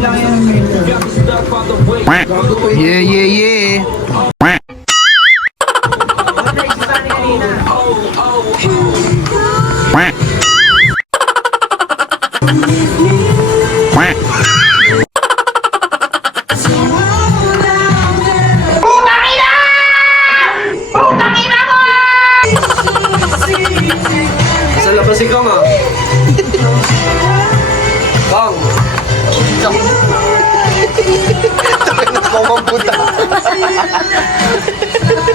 lang yan. Yeah, yeah, yeah. Sa labas si Kong ah. Kong. Mamang puta.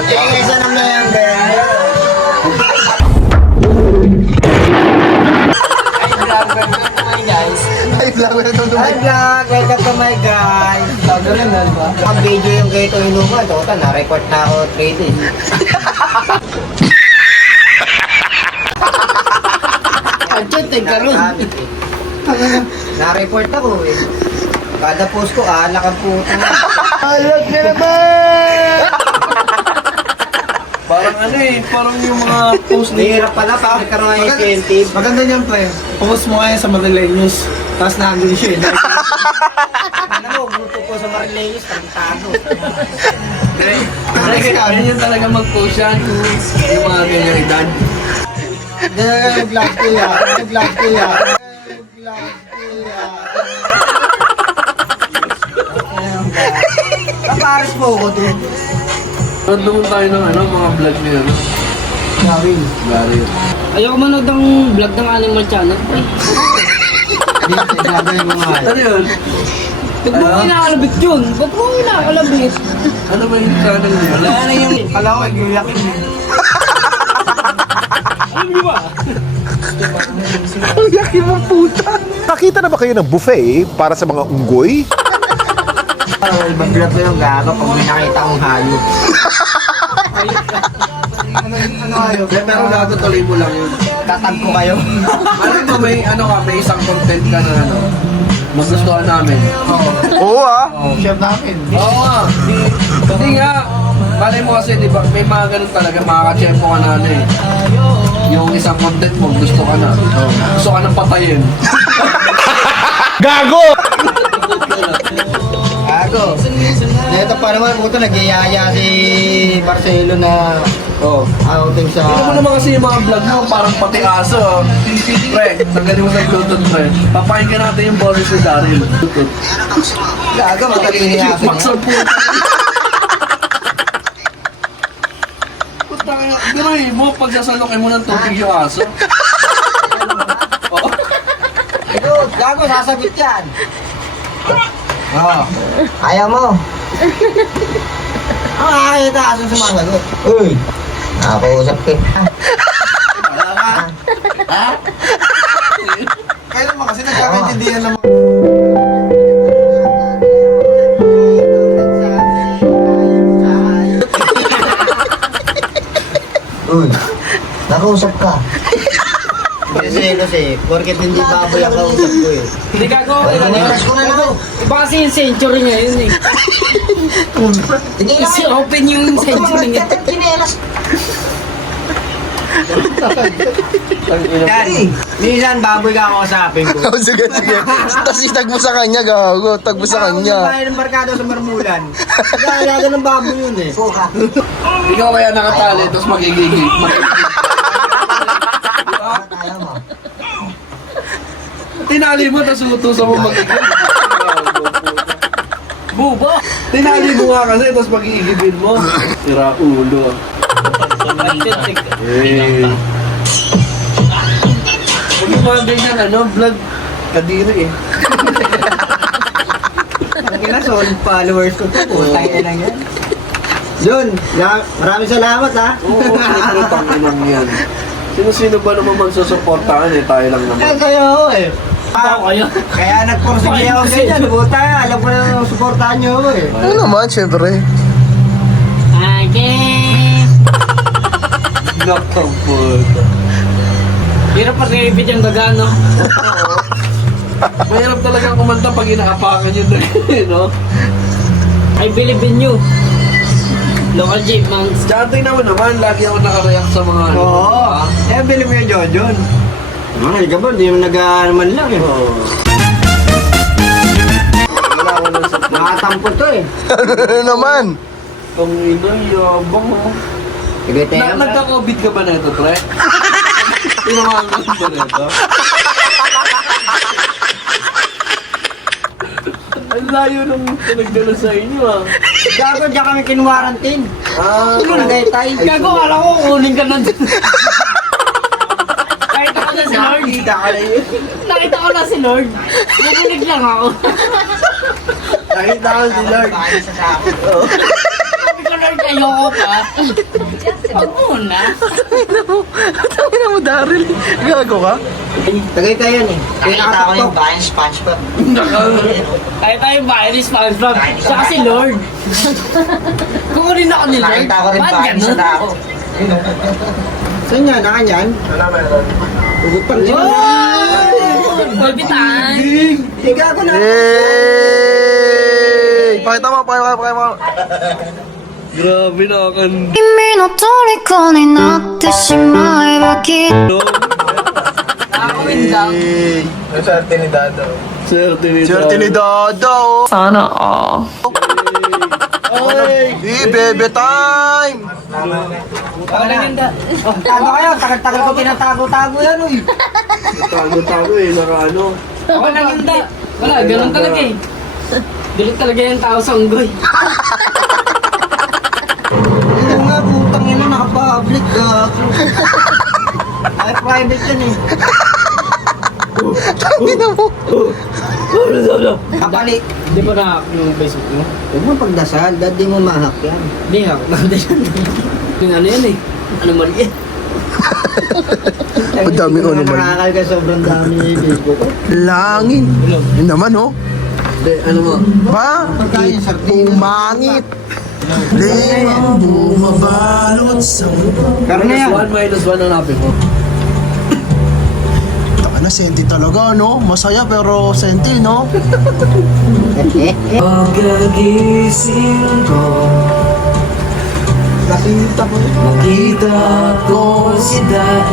Isa na member. Ay, vlog na itong Hi vlog! Welcome to my guys! Bago lang ba? Ang video yung kayo itong inuman. Ito, na-report na ako 3 days. Andiyan, tingka rin. Na-report ako eh. Kada post ko, alak ang puta. Alag na naman! Parang ano eh, parang yung mga post ni... Nihirap pala, bakit ka nga incentive? Maganda niyan, pre. Post mo ngayon sa Marilay News. Tapos nandun siya. Ano mo, buto ko sa Marileños, tarantado. Ganyan talaga mag-post yan. Yung mga ganyan edad. Nag-vlog ko yan. Nag-vlog ko yan. Kapares po ko doon. Nood naman tayo ng ano, mga vlog niya. Gawin. Gary. Ayoko manood ng vlog ng Animal Channel. Gagawin mo nga. Ano yun? Ba't mo inakalabit yun? Ba't mo inakalabit? Ano ba yung channel niya? Ano yung... Kala ko, igiyakin mo. Alam niyo ba? Ang laki mong puta. Nakita na ba kayo ng buffet para sa mga unggoy? Mag-vlog ko yung gago pag may nakita kong hayop. Ano ayaw? Pero natutuloy mo lang yun. Tatag ko kayo. Alam mo, may ano ka, may isang content ka na ano. Magustuhan namin. Oo ah. Chef namin. Oo nga. Hindi nga. Malay mo kasi, di ba, may mga ganun talaga, makakachempo ka na ano eh. Yung isang content mo, gusto ka na. Gusto ka nang patayin. Gago! Gago. Ito pa naman, puto nag-iaya si Marcelo na outing sa... Tignan mo naman kasi yung mga vlog mo, parang pati aso. Pre, tanggalin mo sa Bluetooth, pre. Papakinggan natin yung boses ni Daryl. Bluetooth. Gago, magaling ni Aso Max niya. ang puta. Puta kaya, gano'n mo, pagsasalukin mo ng tubig yung aso. Oo. Ayun, gago, sasagot yan. Ayaw mo. Ang nakakita aso sumasagot. Uy, nakapausap ka. Kaya naman kasi nagkakaintindihan naman. Uy, nakausap ka. Kasi porket hindi baboy ang kausap ko eh. Hindi gago. Naniras ko na lang. Iba kasi yung century niya yun eh. Tingnan Kasi open yung century niya. Kinelas. Yan, minsan baboy ka kausapin ko. Oh, sige, sige. Tapos itag mo sa kanya, gago. Tag mo sa kanya. Bahay ng barkada sa Marmulan. Nagkakalaga ng baboy yun eh. Ikaw kaya nakatali, tapos magigigil. Ayaw mo. Tinali mo, tapos utusan mo magigil. Buba! Tinali mo nga kasi, tapos mag-iigibin mo. Tira ulo. Eh. Huwag yung mga ganyan, ano, vlog. Kadiri eh. Ang solid followers ko to. Putay na lang yan. Jun, maraming salamat ha. Oo, siyempre tanginang yan. Sino-sino ba naman magsusuportahan eh, tayo lang naman. Kayo eh. Ako kayo. Kaya nagporsige ako ganyan. Buta, alam ko na suportahan nyo ako eh. Ano naman, syempre. Okay. Nakang puta. Hirap pa rin yung gagano. Mahirap talagang kumanta pag inaapakan yun na no? I believe in you. Local Chipmunks. Tsaka tingnan mo naman, lagi ako nakareact sa mga ano. Oo. Eh, bilhin mo yung Jojon. Ay, ka ba? Di mo nag-aaman lang eh. wala ko lang sa Nakatampo to eh. Ano naman? Ang ina, yabang mo. Sige, teka. Nagka-COVID ka ba na ito, pre? Tinamaan ka ba na ito? Ang layo nung pinagdala sa inyo, ah. Gago, diyan kami kinwarantin. Ah, Tagaytay. Gago, kala ko kunin ka na dun. Nakita ko na si Lord. Nakita ko na si Lord. Nabulig lang ako. nakita ko si Lord. Sabi ko, Lord, ayoko pa. Huwag muna. Tangina mo, Daryl. Gago ka? Tagaytay yan eh. Nakita ko yung bayan SpongeBob. Tayo tayo bahay ni SpongeBob. Tsaka si Lord. Kukunin ako ni Lord. Nakita ko rin Ba't bayan sa ganun? tao. Saan yan? Naka yan? Ugot pang Balbitan. Hindi gago na. Yay! Pakita mo, pakita mo. Grabe, nakakanda. 君の虜になってしまえばきっと Nakakawin lang. Swerte ni Swerte ni Dada, oh. Sana all. Bebe time! Pagkalinda. Tago kayo. Tagal-tagal ko tinatago-tago yan uy. Tago-tago eh, naka-ano. Ako nanginda. Wala, ganun talaga eh. Galit talaga yung tao sa unggoy. Ano nga, putang ina, naka-public gago. Ay, private yan eh. Tangina mo. Kapali. Di ba na yung Facebook mo? Huwag mo pagdasal, dad di mo mahak yan. Hindi ako. Yung ano yan eh. Ano mali eh. Ang dami ko naman. Nakakal ka, sobrang dami yung Facebook ko. Langin. Yun naman, oh. Hindi, ano mo? Ba? Pumangit. Lima bumabalot sa Pero na yan. -1 ang napin mo. Taka na, senti talaga, no? Masaya pero senti, no? Pagkagising ko, nakita ko si Dad.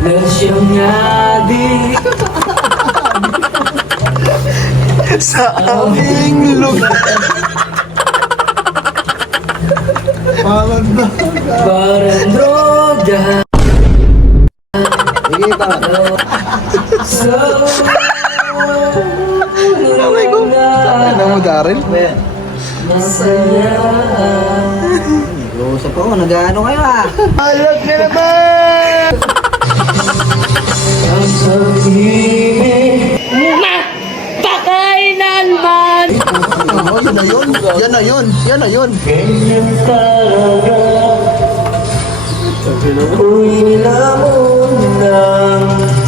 Na siyang nadi Sa aming lugar. parang droga. Sige ba? Okay ko. Ano mo, Daryl? Masaya. Nag-uusap ako, nag-ano kayo ah. Alam niya naman! Ang pag-ibig. Pakainan man! Oh, yan na yun. Yan na yun. Yan na yun. Ganyan talaga. Uy, lamon ng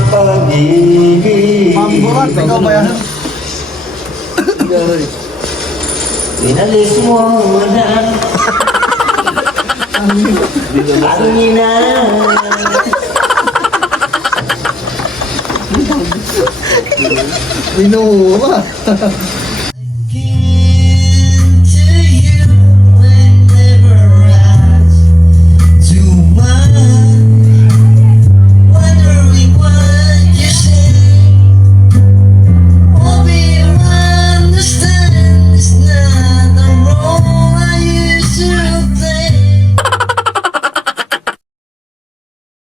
pag-ibig. Pamburat, ikaw ba yan? Inalis mo na ang ina. Binuha.